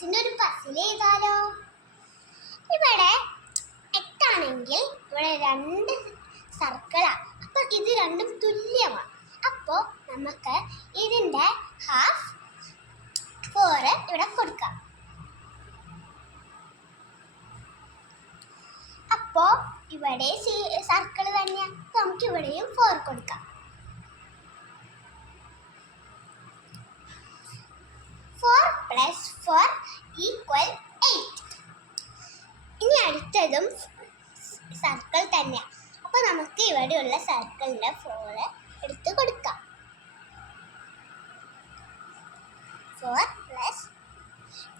മാത്സിന്റെ ഒരു പസിൽ ചെയ്താലോ? ഇവിടെ 8 ആണെങ്കിൽ ഇവിടെ 2 സർക്കിളാണ്. അപ്പോൾ ഇത് രണ്ടും തുല്യമാണ്. അപ്പോൾ നമുക്ക് ഇതിൻ്റെ ഹാഫ് 4 ഇവിടെ കൊടുക്കാം. അപ്പോൾ ഇവിടെ സർക്കിൾ തന്നെയാണ്. നമുക്ക് ഇവിടെയും 4 കൊടുക്കാം. 4 + 4 = 8. ഇനി അടുത്തതും സർക്കിൾ തന്നെയാണ്. അപ്പോൾ നമുക്ക് ഇവിടെയുള്ള സർക്കിളിൻ്റെ 4 എടുത്ത് കൊടുക്കാം. 4 +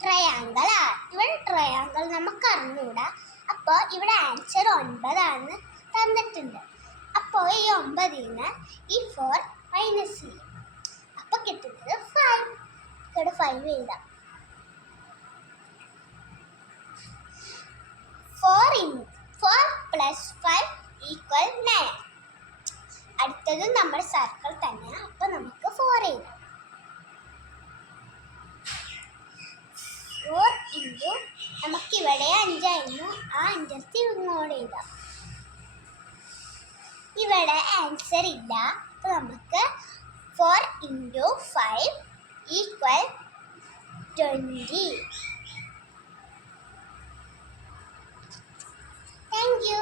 ട്രയാങ്കിളാണ്. ഇവിടെ ട്രയാങ്കിൾ നമുക്ക് അറിഞ്ഞൂടാ. അപ്പോൾ ഇവിടെ ആൻസർ 9 ആണ് തന്നിട്ടുണ്ട്. അപ്പോൾ ഈ 9ന് ഈ 4 മൈനസ് ചെയ്യും. അപ്പോൾ കിട്ടുന്നത് 5. ഇവിടെ 5 എഴുതാം. 4 + 5 = 9. അടുത്തത് നമ്മുടെ സർക്കിൾ തന്നെയാണ്. അപ്പോൾ നമുക്ക് 4 എഴുതാം. 4 × നമുക്കിവിടെ 5 ആയിരുന്നു. ആ 5 ഇങ്ങോട്ട് എഴുതാം. ഇവിടെ ആൻസർ ഇല്ല. അപ്പോൾ നമുക്ക് 4 × 5 = 20. Thank you.